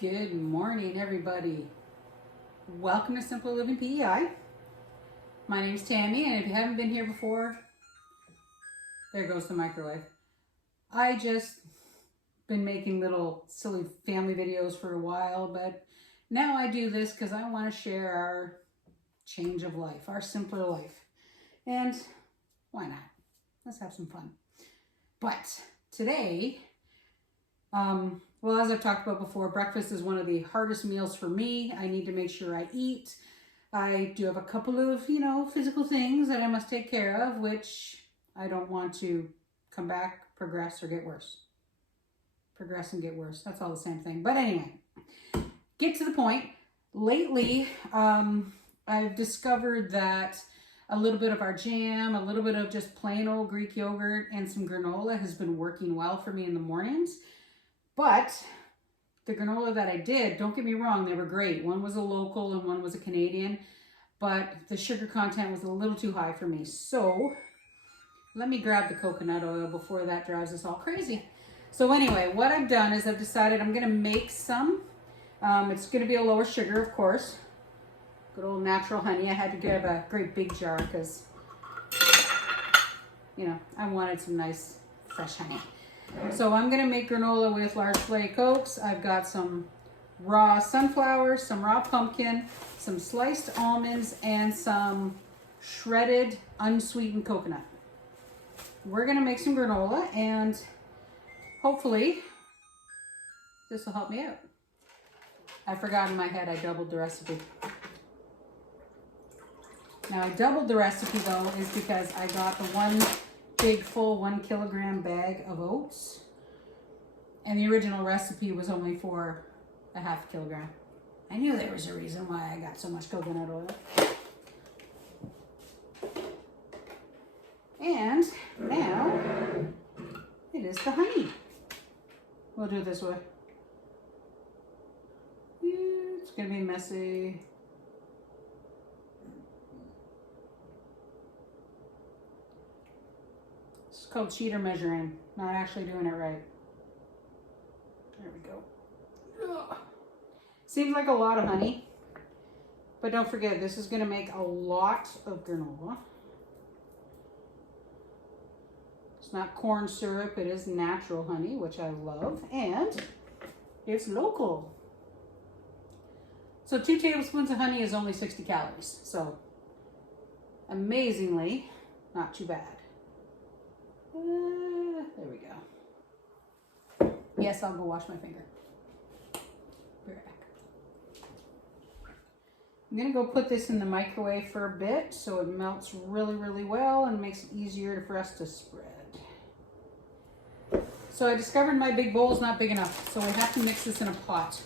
Good morning, everybody. Welcome to Simple Living PEI. My name's Tammy, and if you haven't been here before, there goes the microwave. I just been making little silly family videos for a while, but now I do this because I want to share our change of life, our simpler life. And why not? Let's have some fun. But today, well, as I've talked about before, breakfast is one of the hardest meals for me. I need to make sure I eat. I do have a couple of, physical things that I must take care of, which I don't want to come back, progress, or get worse. Progress and get worse. That's all the same thing. But anyway, get to the point. Lately, I've discovered that a little bit of our jam, a little bit of just plain old Greek yogurt, and some granola has been working well for me in the mornings. But the granola that I did, don't get me wrong, they were great. One was a local and one was a Canadian, but the sugar content was a little too high for me. So let me grab the coconut oil before that drives us all crazy. So anyway, what I've done is I've decided I'm going to make some. It's going to be a lower sugar, of course. Good old natural honey. I had to get a great big jar because, I wanted some nice fresh honey. So I'm going to make granola with large flake oats. I've got some raw sunflower, some raw pumpkin, some sliced almonds, and some shredded unsweetened coconut. We're going to make some granola, and hopefully this will help me out. I forgot in my head I doubled the recipe. Now I doubled the recipe though is because I got the one big full 1 kilogram bag of oats, and the original recipe was only for a ½ kilogram. I knew there was a reason why I got so much coconut oil. And now it is the honey. We'll do it this way. It's gonna be messy. It's called cheater measuring, not actually doing it right. There we go. Ugh. Seems like a lot of honey, but don't forget, this is gonna make a lot of granola. It's not corn syrup, it is natural honey, which I love, and it's local. So 2 tablespoons of honey is only 60 calories, so amazingly, not too bad. There we go. Yes, I'll go wash my finger. Be right back. I'm gonna go put this in the microwave for a bit so it melts really, really well and makes it easier for us to spread. So I discovered my big bowl is not big enough, so we have to mix this in a pot.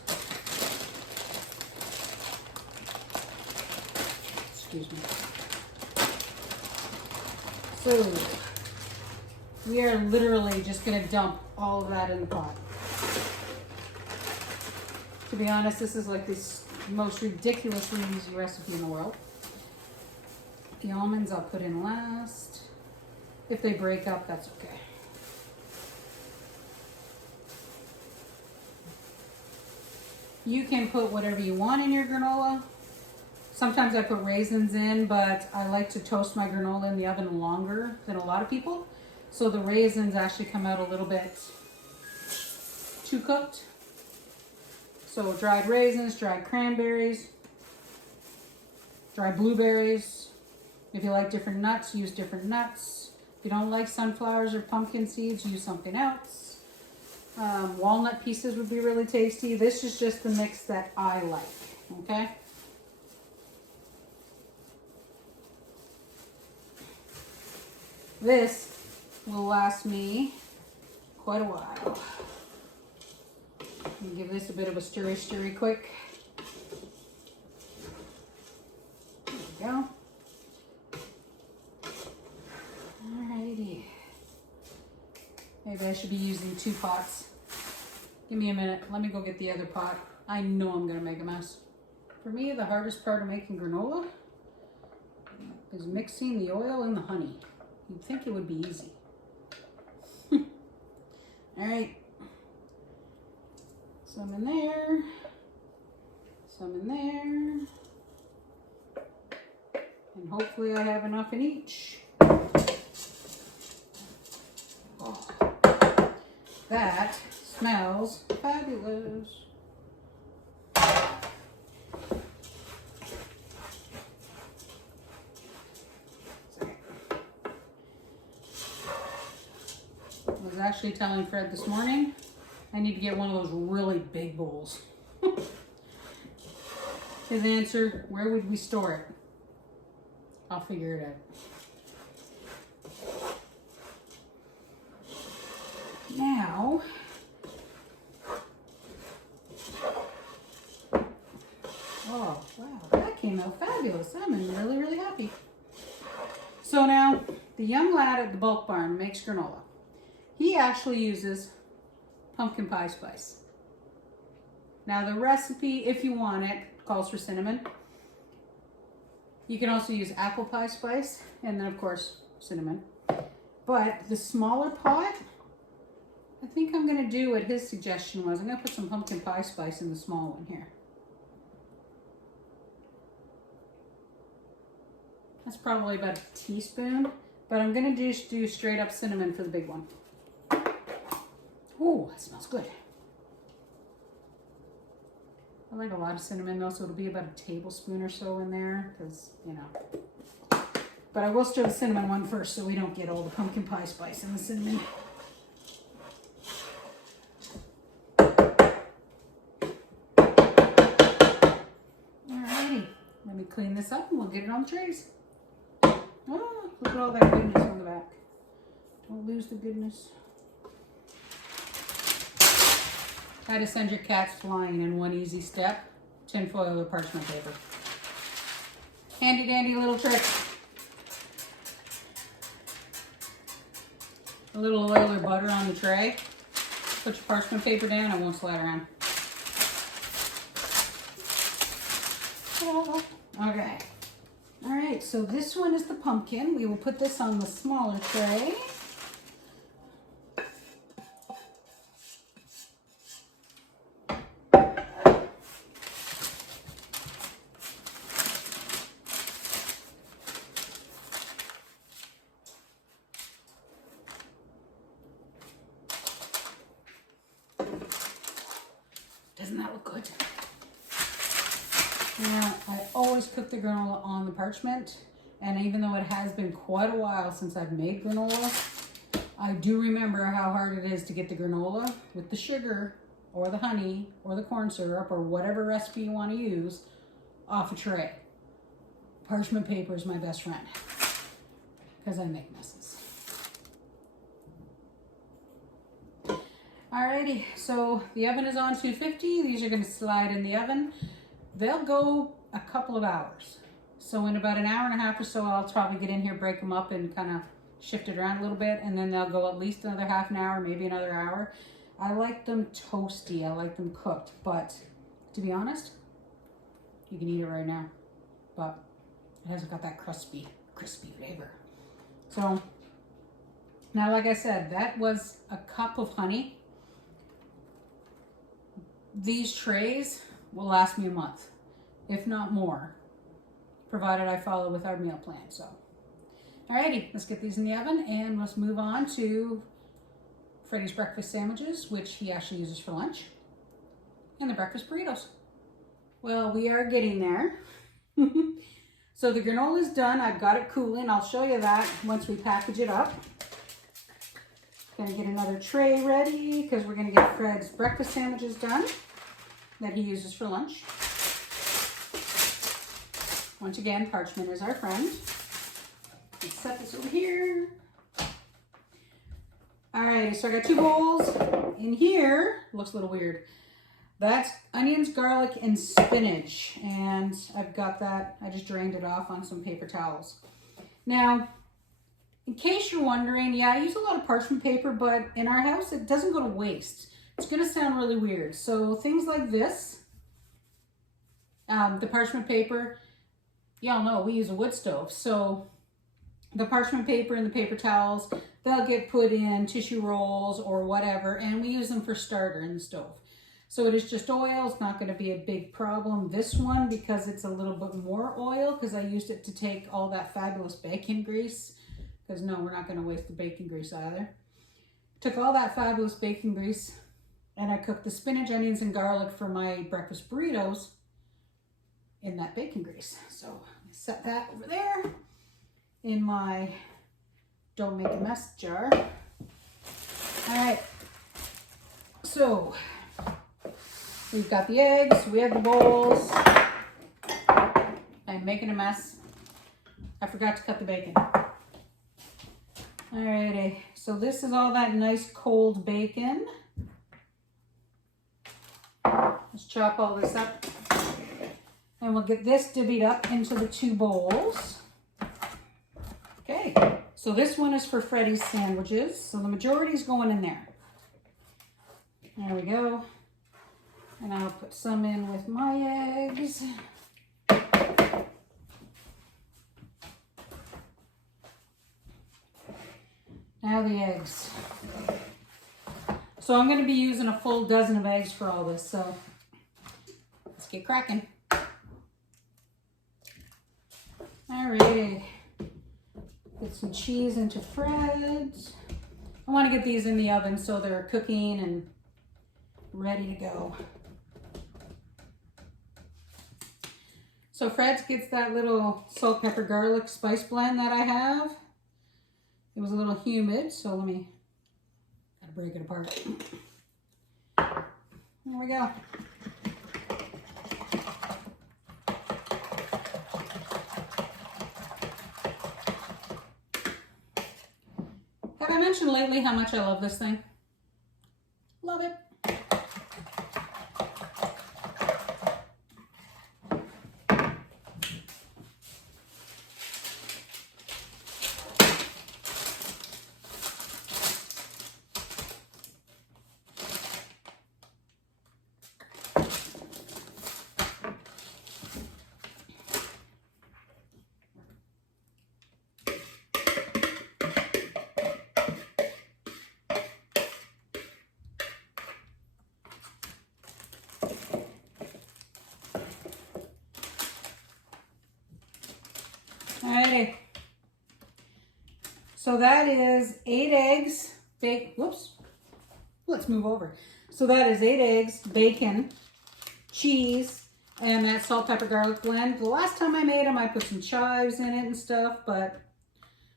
Excuse me. So we are literally just going to dump all of that in the pot. To be honest, this is like the most ridiculously easy recipe in the world. The almonds I'll put in last. If they break up, that's okay. You can put whatever you want in your granola. Sometimes I put raisins in, but I like to toast my granola in the oven longer than a lot of people. So the raisins actually come out a little bit too cooked. So dried raisins, dried cranberries, dried blueberries. If you like different nuts, use different nuts. If you don't like sunflowers or pumpkin seeds, use something else. Walnut pieces would be really tasty. This is just the mix that I like, okay? This will last me quite a while. Give this a bit of a stirry quick. There we go. Alrighty. Maybe I should be using 2 pots. Give me a minute. Let me go get the other pot. I know I'm going to make a mess. For me, the hardest part of making granola is mixing the oil and the honey. You'd think it would be easy. All right, hopefully I have enough in each. Oh, that smells fabulous. I was actually telling Fred this morning, I need to get one of those really big bowls. His answer, where would we store it? I'll figure it out. Now, oh wow, that came out fabulous. I'm really, really happy. So now, the young lad at the bulk barn makes granola. He actually uses pumpkin pie spice. Now the recipe, if you want it, calls for cinnamon. You can also use apple pie spice, and then of course cinnamon. But the smaller pot, I think I'm gonna do what his suggestion was. I'm gonna put some pumpkin pie spice in the small one here. That's probably about a teaspoon, but I'm gonna just do straight up cinnamon for the big one. Oh, that smells good. I like a lot of cinnamon though, so it'll be about a tablespoon or so in there, because, you know. But I will stir the cinnamon one first so we don't get all the pumpkin pie spice in the cinnamon. Alrighty, let me clean this up and we'll get it on the trays. Oh, look at all that goodness on the back. Don't lose the goodness. How to send your cats flying in one easy step: tinfoil or parchment paper. Handy dandy little trick. A little oil or butter on the tray. Put your parchment paper down, it won't slide around. Okay. All right, so this one is the pumpkin. We will put this on the smaller tray. Doesn't that look good? Now, I always cook the granola on the parchment, and even though it has been quite a while since I've made granola, I do remember how hard it is to get the granola with the sugar or the honey or the corn syrup or whatever recipe you want to use off a tray. Parchment paper is my best friend because I make messes. Alrighty, so the oven is on 250. These are going to slide in the oven. They'll go a couple of hours. So in about an hour and a half or so, I'll probably get in here, break them up, and kind of shift it around a little bit. And then they'll go at least another half an hour, maybe another hour. I like them toasty. I like them cooked. But to be honest, you can eat it right now. But it hasn't got that crispy flavor. So now, like I said, that was a cup of honey. These trays will last me a month, if not more, provided I follow with our meal plan. So, alrighty, let's get these in the oven and let's move on to Freddy's breakfast sandwiches, which he actually uses for lunch, and the breakfast burritos. Well, we are getting there. So the granola is done. I've got it cooling. I'll show you that once we package it up. Gonna get another tray ready because we're gonna get Fred's breakfast sandwiches done that he uses for lunch. Once again, parchment is our friend. Let's set this over here. All right, so I got 2 bowls. In here, looks a little weird. That's onions, garlic, and spinach. And I've got that, I just drained it off on some paper towels. Now, in case you're wondering, yeah, I use a lot of parchment paper, but in our house, it doesn't go to waste. It's gonna sound really weird. So things like this, the parchment paper, y'all know we use a wood stove. So the parchment paper and the paper towels, they'll get put in tissue rolls or whatever, and we use them for starter in the stove. So it is just oil. It's not going to be a big problem. This one, because it's a little bit more oil, because I used it to take all that fabulous bacon grease, because no, we're not going to waste the bacon grease either. Took all that fabulous bacon grease, and I cooked the spinach, onions, and garlic for my breakfast burritos in that bacon grease. So I set that over there in my don't make a mess jar. All right, so we've got the eggs, we have the bowls. I'm making a mess. I forgot to cut the bacon. Alrighty, so this is all that nice cold bacon. Let's chop all this up. And we'll get this divvied up into the 2 bowls. Okay, so this one is for Freddy's sandwiches. So the majority is going in there. There we go. And I'll put some in with my eggs. Now the eggs. So I'm going to be using a full dozen of eggs for all this, so let's get cracking. Alrighty. Get some cheese into Fred's. I want to get these in the oven so they're cooking and ready to go. So Fred's gets that little salt, pepper, garlic spice blend that I have. It was a little humid, so gotta break it apart. There we go. Have I mentioned lately how much I love this thing? Love it. Alrighty. So that is 8 eggs, whoops, let's move over. So that is 8 eggs, bacon, cheese, and that salt, pepper, garlic blend. The last time I made them, I put some chives in it and stuff, but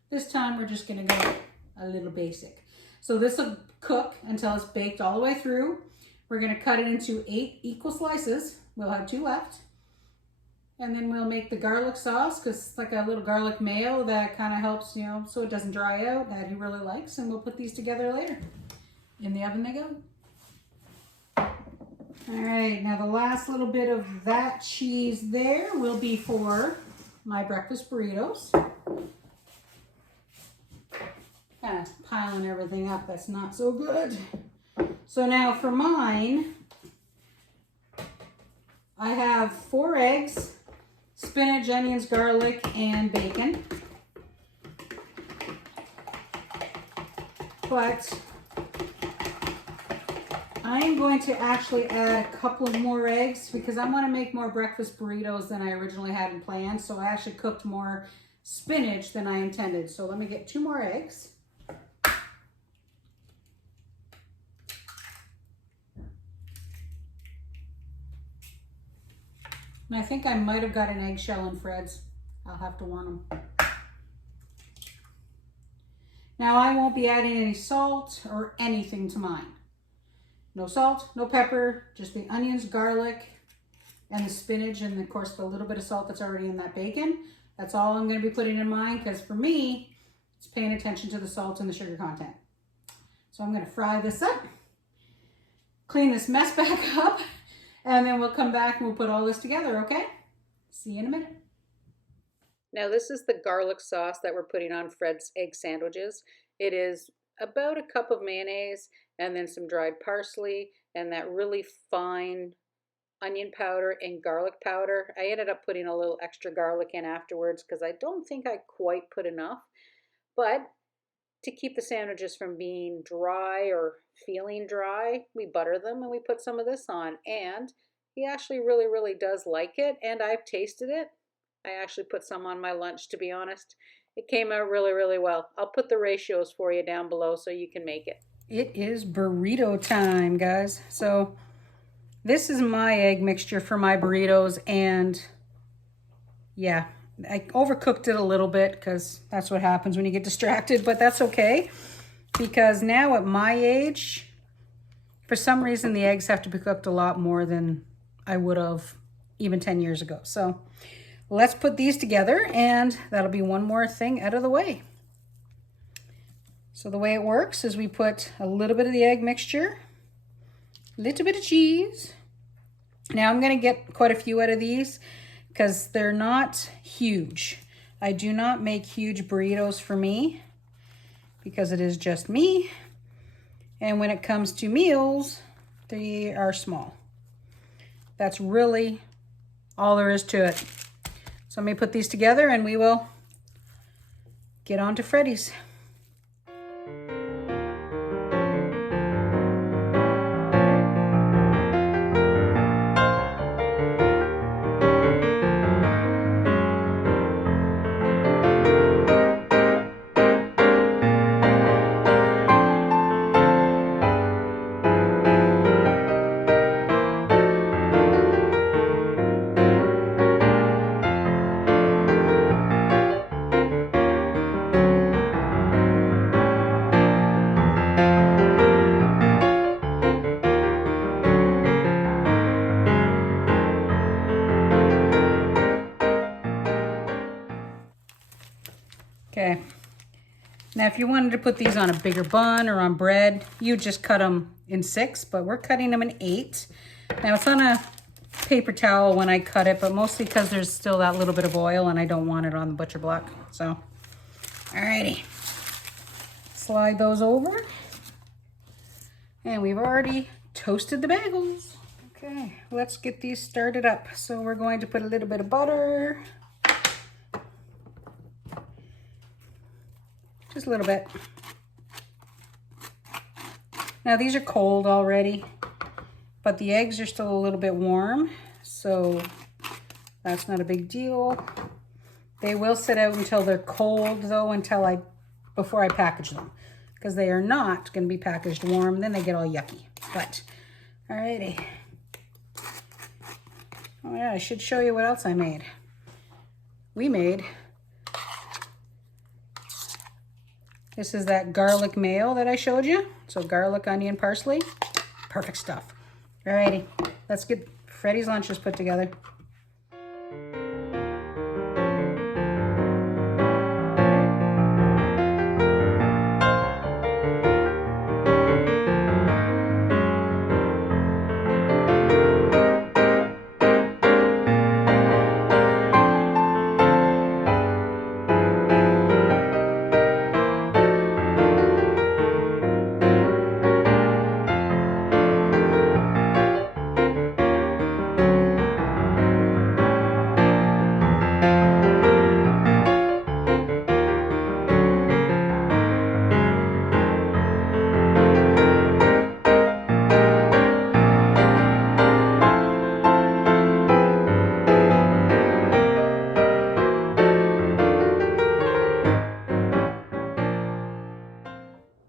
this time we're just gonna go a little basic. So this will cook until it's baked all the way through. We're gonna cut it into 8 equal slices. We'll have 2 left. And then we'll make the garlic sauce, because it's like a little garlic mayo that kind of helps, you know, so it doesn't dry out, that he really likes. And we'll put these together later. In the oven they go. All right, now the last little bit of that cheese there will be for my breakfast burritos. Kind of piling everything up, that's not so good. So now for mine, I have 4 eggs, spinach, onions, garlic, and bacon. But I am going to actually add a couple of more eggs because I want to make more breakfast burritos than I originally had planned. So I actually cooked more spinach than I intended. So let me get 2 more eggs. And I think I might have got an eggshell in Fred's. I'll have to warn them. Now I won't be adding any salt or anything to mine. No salt, no pepper, just the onions, garlic, and the spinach, and of course the little bit of salt that's already in that bacon. That's all I'm going to be putting in mine because for me, it's paying attention to the salt and the sugar content. So I'm going to fry this up, clean this mess back up, and then we'll come back and we'll put all this together, okay? See you in a minute. Now this is the garlic sauce that we're putting on Fred's egg sandwiches. It is about a cup of mayonnaise and then some dried parsley and that really fine onion powder and garlic powder. I ended up putting a little extra garlic in afterwards because I don't think I quite put enough. But to keep the sandwiches from being dry or feeling dry, we butter them and we put some of this on. And he actually really does like it, and I've tasted it. I actually put some on my lunch, to be honest. It came out really well. I'll put the ratios for you down below so you can make it. It is burrito time, guys. So this is my egg mixture for my burritos, and yeah, I overcooked it a little bit because that's what happens when you get distracted, but that's okay because now at my age, for some reason, the eggs have to be cooked a lot more than I would have even 10 years ago. So let's put these together, and that'll be one more thing out of the way. So the way it works is we put a little bit of the egg mixture, a little bit of cheese. Now I'm going to get quite a few out of these because they're not huge. I do not make huge burritos for me because it is just me. And when it comes to meals, they are small. That's really all there is to it. So let me put these together and we will get on to Freddy's. Okay, now if you wanted to put these on a bigger bun or on bread, you just cut them in 6, but we're cutting them in 8. Now it's on a paper towel when I cut it, but mostly because there's still that little bit of oil and I don't want it on the butcher block. So, alrighty, slide those over. And we've already toasted the bagels. Okay, let's get these started up. So we're going to put a little bit of butter. Just a little bit. Now these are cold already, but the eggs are still a little bit warm, so that's not a big deal. They will sit out until they're cold though, before I package them, because they are not going to be packaged warm, then they get all yucky. But alrighty. Oh yeah, I should show you what else I made. This is that garlic mayo that I showed you. So garlic, onion, parsley. Perfect stuff. Alrighty, let's get Freddy's lunches put together.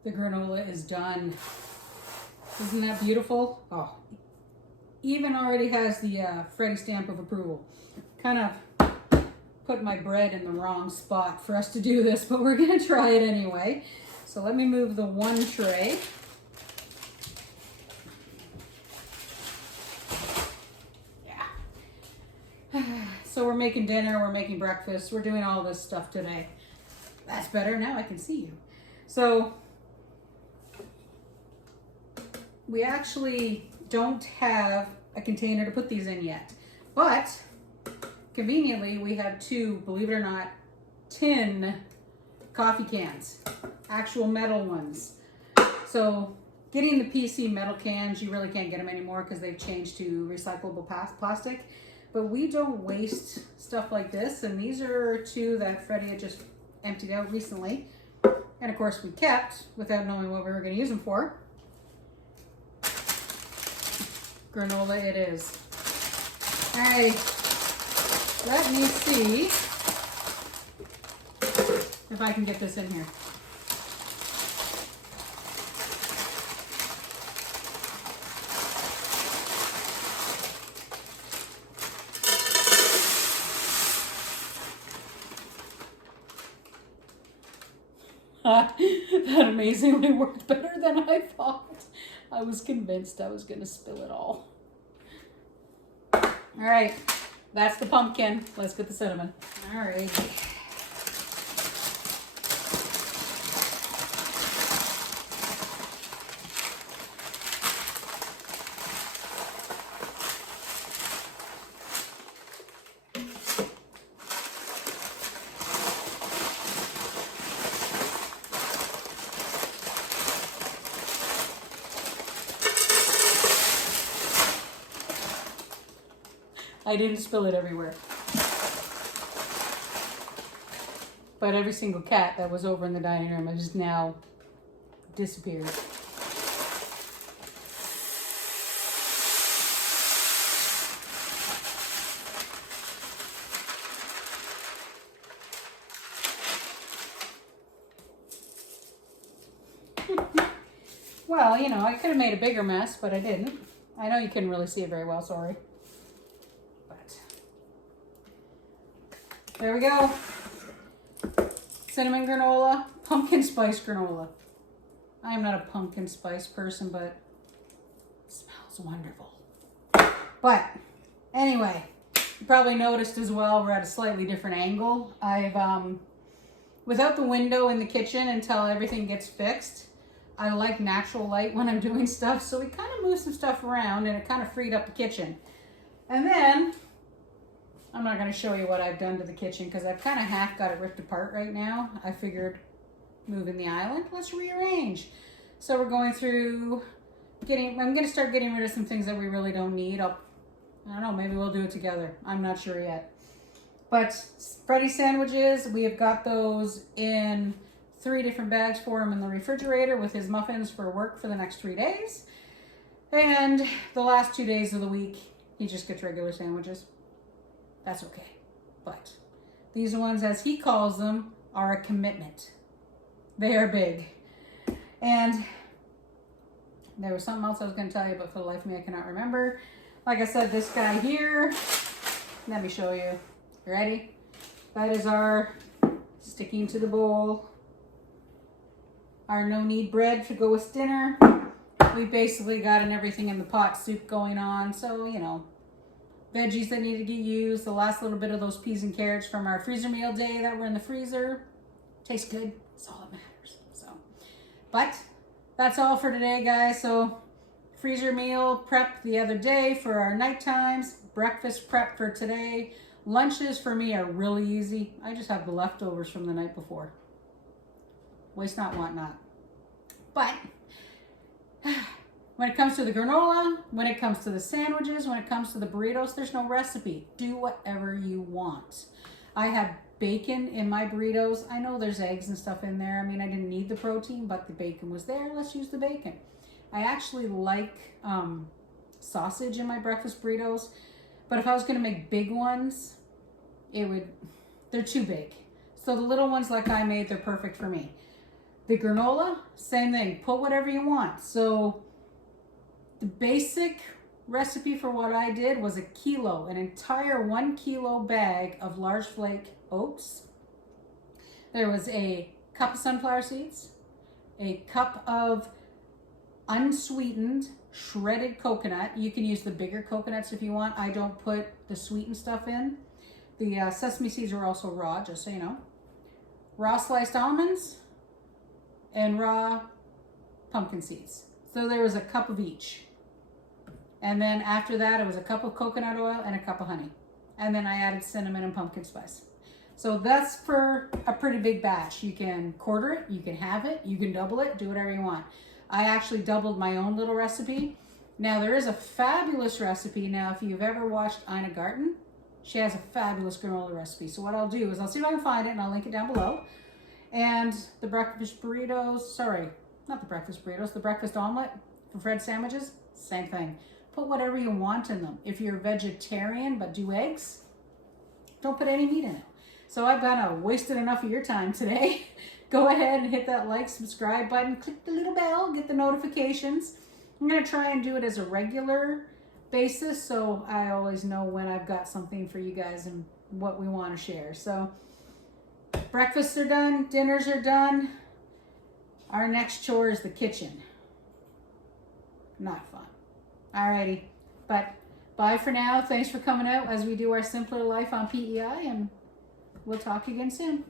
The granola is done. Isn't that beautiful? Oh, even already has the Freddy stamp of approval. Kind of put my bread in the wrong spot for us to do this, but we're gonna try it anyway. So let me move the one tray. Yeah. So we're making dinner, we're making breakfast, we're doing all this stuff today. That's better, now I can see you. So we actually don't have a container to put these in yet, but conveniently we have 2, believe it or not, tin coffee cans, actual metal ones. So getting the PC metal cans, you really can't get them anymore because they've changed to recyclable plastic, but we don't waste stuff like this, and these are 2 that Freddie had just emptied out recently. And of course we kept without knowing what we were going to use them for. Granola it is. All right, let me see if I can get this in here. That amazingly worked better than I thought. I was convinced I was going to spill it all. All right, that's the pumpkin. Let's get the cinnamon. All right. I didn't spill it everywhere. But every single cat that was over in the dining room has now disappeared. Well, you know, I could have made a bigger mess, but I didn't. I know you couldn't really see it very well, sorry. There we go. Cinnamon granola, pumpkin spice granola. I am not a pumpkin spice person, but it smells wonderful. But anyway, you probably noticed as well, we're at a slightly different angle. I've, without the window in the kitchen until everything gets fixed, I like natural light when I'm doing stuff. So we kind of moved some stuff around and it kind of freed up the kitchen. And then I'm not going to show you what I've done to the kitchen because I've kind of half got it ripped apart right now. I figured moving the island, let's rearrange. So we're going through I'm going to start getting rid of some things that we really don't need. I don't know, maybe we'll do it together. I'm not sure yet. But Freddy's sandwiches, we have got those in 3 different bags for him in the refrigerator with his muffins for work for the next 3 days. And the last 2 days of the week, he just gets regular sandwiches. That's okay. But these ones, as he calls them, are a commitment. They are big. And there was something else I was going to tell you, but for the life of me, I cannot remember. Like I said, this guy here, let me show you. You ready? That is our sticking to the bowl. Our no-knead bread to go with dinner. We basically got everything in the pot soup going on. So, you know, veggies that need to get used, the last little bit of those peas and carrots from our freezer meal day that were in the freezer. Tastes good. That's all that matters. So, but that's all for today, guys. So freezer meal prep the other day for our night times, breakfast prep for today. Lunches for me are really easy. I just have the leftovers from the night before. Waste not, want not. But when it comes to the granola, when it comes to the sandwiches, when it comes to the burritos, there's no recipe. Do whatever you want. I have bacon in my burritos. I know there's eggs and stuff in there. I mean, I didn't need the protein, but the bacon was there. Let's use the bacon. I actually like sausage in my breakfast burritos, but if I was going to make big ones, they're too big. So the little ones like I made, they're perfect for me. The granola, same thing. Put whatever you want. So the basic recipe for what I did was an entire 1 kilo bag of large flake oats. There was a cup of sunflower seeds, a cup of unsweetened shredded coconut. You can use the bigger coconuts if you want. I don't put the sweetened stuff in. The sesame seeds are also raw, just so you know. Raw sliced almonds and raw pumpkin seeds. So there was a cup of each. And then after that, it was a cup of coconut oil and a cup of honey. And then I added cinnamon and pumpkin spice. So that's for a pretty big batch. You can quarter it, you can halve it, you can double it, do whatever you want. I actually doubled my own little recipe. Now there is a fabulous recipe. Now if you've ever watched Ina Garten, she has a fabulous granola recipe. So what I'll do is I'll see if I can find it and I'll link it down below. And the breakfast burritos, sorry, not the breakfast burritos, the breakfast omelet for Fred sandwiches, same thing. Put whatever you want in them. If you're vegetarian but do eggs, don't put any meat in it. So I've kind of wasted enough of your time today. Go ahead and hit that like, subscribe button, click the little bell, get the notifications. I'm going to try and do it as a regular basis so I always know when I've got something for you guys and what we want to share. So breakfasts are done, dinners are done. Our next chore is the kitchen. Not fun. Alrighty, but bye for now. Thanks for coming out as we do our simpler life on PEI, and we'll talk again soon.